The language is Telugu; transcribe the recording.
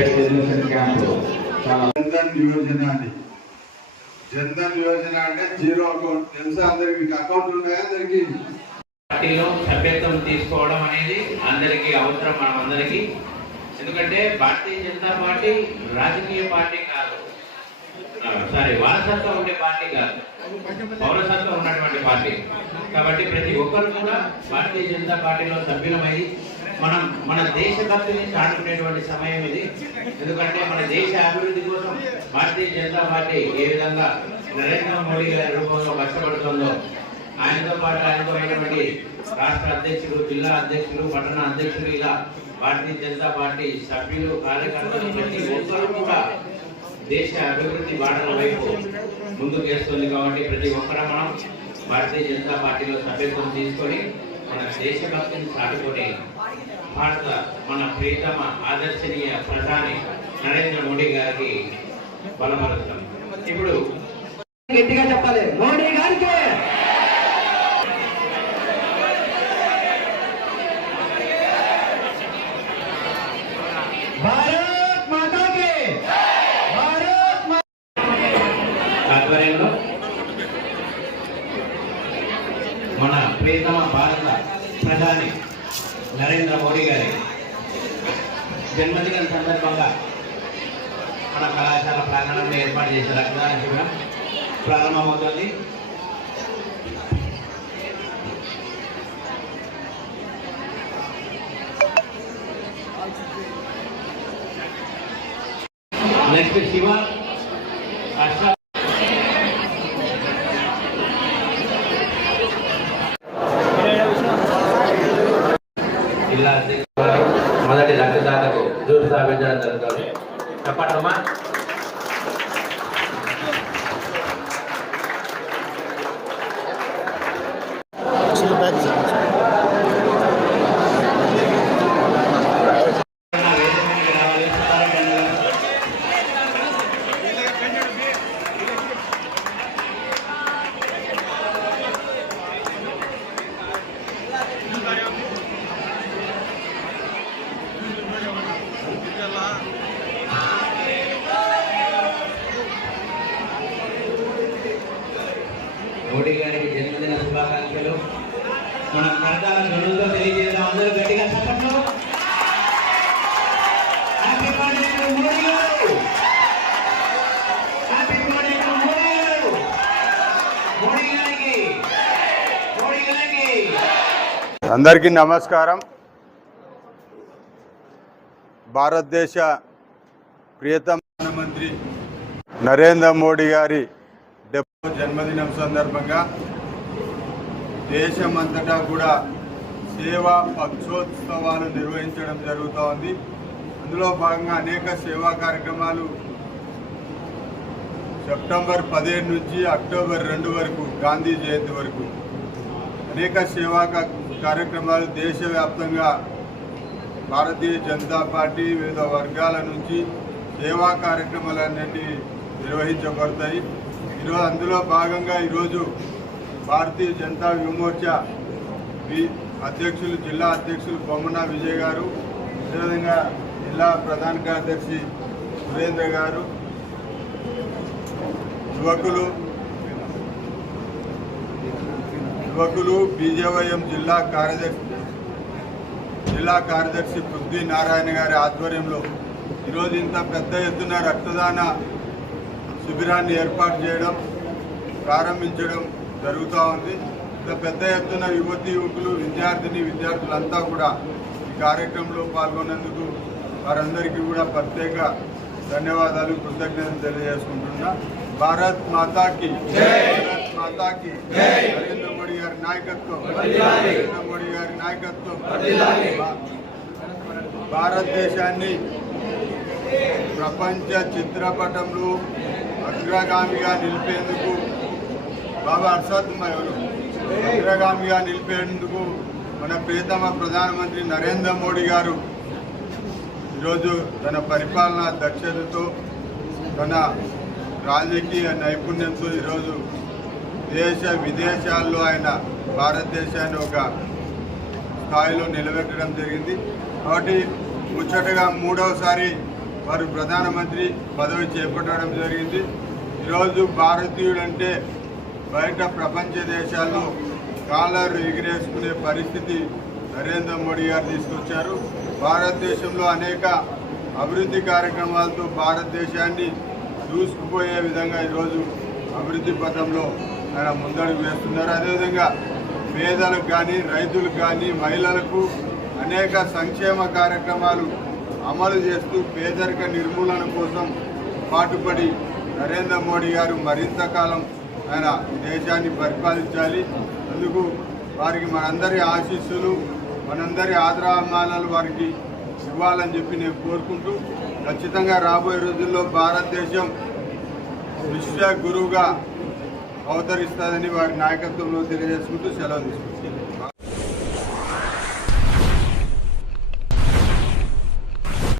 జన్ధన్ యోజన అని జన్ధన్ యోజన అంటే జీరో అకౌంట్. తెలుసా అందరికి? అకౌంట్ ఉన్నాయా అందరికి? పార్టీలో సభ్యత్వం తీసుకోవడం అనేది అందరికీ అవసరం మనం అందరికీ ఎందుకంటే భారతీయ జనతా పార్టీ రాజకీయ పార్టీ కాదు. సారీ వారసత్వం ఉండే పార్టీ కాదు. పౌరసత్వం ఉన్నటువంటి పార్టీ. కాబట్టి ప్రతి ఒక్కరు కూడా భారతీయ జనతా పార్టీలో సభ్యులమై మనం మన దేశభక్తిని చాటుకునేటువంటి సమయం ఇది. ఎందుకంటే మన దేశ అభివృద్ధి కోసం భారతీయ జనతా పార్టీ ఏ విధంగా నరేంద్ర మోడీ గారి రూపంలో కష్టపడుతుందో ఆయనతో పాటు ఆయనతో అయినటువంటి రాష్ట్ర అధ్యక్షులు జిల్లా అధ్యక్షులు పట్టణ అధ్యక్షులు ఇలా భారతీయ జనతా పార్టీ సభ్యులు కార్యకర్తలు ప్రతి ఒక్కరూ కూడా దేశ అభివృద్ధి బాటల వైపు ముందుకు వేస్తుంది కాబట్టి ప్రతి ఒక్కరూ మనం భారతీయ జనతా పార్టీలో సభ్యత్వం తీసుకొని మన దేశభక్తిని సాటుకొని భారత మన ప్రియతమ ఆదర్శనీయ ప్రధాని నరేంద్ర మోడీ గారికి బలపరుస్తాం. ఇప్పుడు గట్టిగా చెప్పాలి. మోడీ గారికి! భారత్ మాతాకి! భారత్ మా- ఆధ్వర్యంలో మన ప్రియతమ భారత ప్రధాని నరేంద్ర మోడీ గారి జన్మదినం సందర్భంగా మన కళాశాల ప్రాంగణంలో ఏర్పాటు చేసిన రక్తదాన శిబిరం ప్రారంభమవుతుంది నెక్స్ట్ శివ మనం కరతాల ధ్వనులతో తెలియజేద్దాం. అందరూ గట్టిగా చెప్పట్లు అందరికీ నమస్కారం. భారతదేశ ప్రియతమ ప్రధానమంత్రి నరేంద్ర మోడీ గారి డెబ్బై జన్మదినం సందర్భంగా దేశమంతటా కూడా సేవా పక్షోత్సవాలు నిర్వహించడం జరుగుతూ ఉంది అందులో భాగంగా అనేక సేవా కార్యక్రమాలు సెప్టెంబర్ పదిహేను నుంచి అక్టోబర్ రెండు వరకు గాంధీ జయంతి వరకు. అనేక సేవా కార్యక్రమాలు దేశవ్యాప్తంగా భారతీయ జనతా పార్టీ వివిధ వర్గాల నుంచి సేవా కార్యక్రమాలన్నింటి నిర్వహించబడతాయి. ఈరోజు అందులో భాగంగా ఈరోజు భారతీయ జనతా విమోర్చా అధ్యక్షులు జిల్లా అధ్యక్షులు బొమ్మన విజయ్ గారు అదేవిధంగా జిల్లా ప్రధాన కార్యదర్శి సురేంద్ర గారు యువకులు యువకులు బీజేవైఎం జిల్లా కార్యదర్శి జిల్లా కార్యదర్శి పృథ్వీ నారాయణ గారి ఆధ్వర్యంలో ఈరోజు ఇంత పెద్ద ఎత్తున రక్తదాన శిబిరాన్ని ఏర్పాటు చేయడం ప్రారంభించడం జరుగుతూ ఉంది. ఇంత పెద్ద ఎత్తున యువతి యువకులు విద్యార్థిని విద్యార్థులంతా కూడా ఈ కార్యక్రమంలో పాల్గొన్నందుకు వారందరికీ కూడా ప్రత్యేక ధన్యవాదాలు కృతజ్ఞతలు తెలియజేసుకుంటున్నా. భారత్ మాతాకి భారత్ మాతాకి నరేంద్ర మోడీ గారి నాయకత్వం నరేంద్ర మోడీ గారి నాయకత్వం భారతదేశాన్ని ప్రపంచ చిత్రపటంలో అగ్రగామిగా నిలిపేందుకు బాబా అర్షద్ ఎవరు అగ్రగామిగా నిలిపేందుకు మన ప్రియతమ ప్రధానమంత్రి నరేంద్ర మోడీ గారు ఈరోజు తన పరిపాలనా దక్షతతో తన రాజకీయ నైపుణ్యంతో ఈరోజు దేశ విదేశాల్లో ఆయన భారతదేశాన్ని ఒక స్థాయిలో నిలబెట్టడం జరిగింది. కాబట్టి ముచ్చటగా మూడవసారి వారు ప్రధానమంత్రి పదవి చేపట్టడం జరిగింది. ఈరోజు భారతీయుడంటే బయట ప్రపంచ దేశాల్లో కాలర్ ఎగిరేసుకునే పరిస్థితి నరేంద్ర మోడీ గారు తీసుకొచ్చారు. భారతదేశంలో అనేక అభివృద్ధి కార్యక్రమాలతో భారతదేశాన్ని దూసుకుపోయే విధంగా ఈరోజు అభివృద్ధి పథంలో ఆయన ముందడుగు వేస్తున్నారు. అదేవిధంగా పేదలకు కానీ రైతులకు కానీ మహిళలకు అనేక సంక్షేమ కార్యక్రమాలు అమలు చేస్తూ పేదరిక నిర్మూలన కోసం పాటుపడి నరేంద్ర మోడీ గారు మరింత కాలం ఆయన దేశాన్ని పరిపాలించాలి. అందుకు వారికి మనందరి ఆశీస్సులు మనందరి ఆదరాభిమానాలు వారికి ఇవ్వాలని చెప్పి నేను కోరుకుంటూ ఖచ్చితంగా రాబోయే రోజుల్లో భారతదేశం విశ్వ గురువుగా అవతరిస్తుందని వారి నాయకత్వంలో తెలియజేసుకుంటూ సెలవు తీసుకుంటాను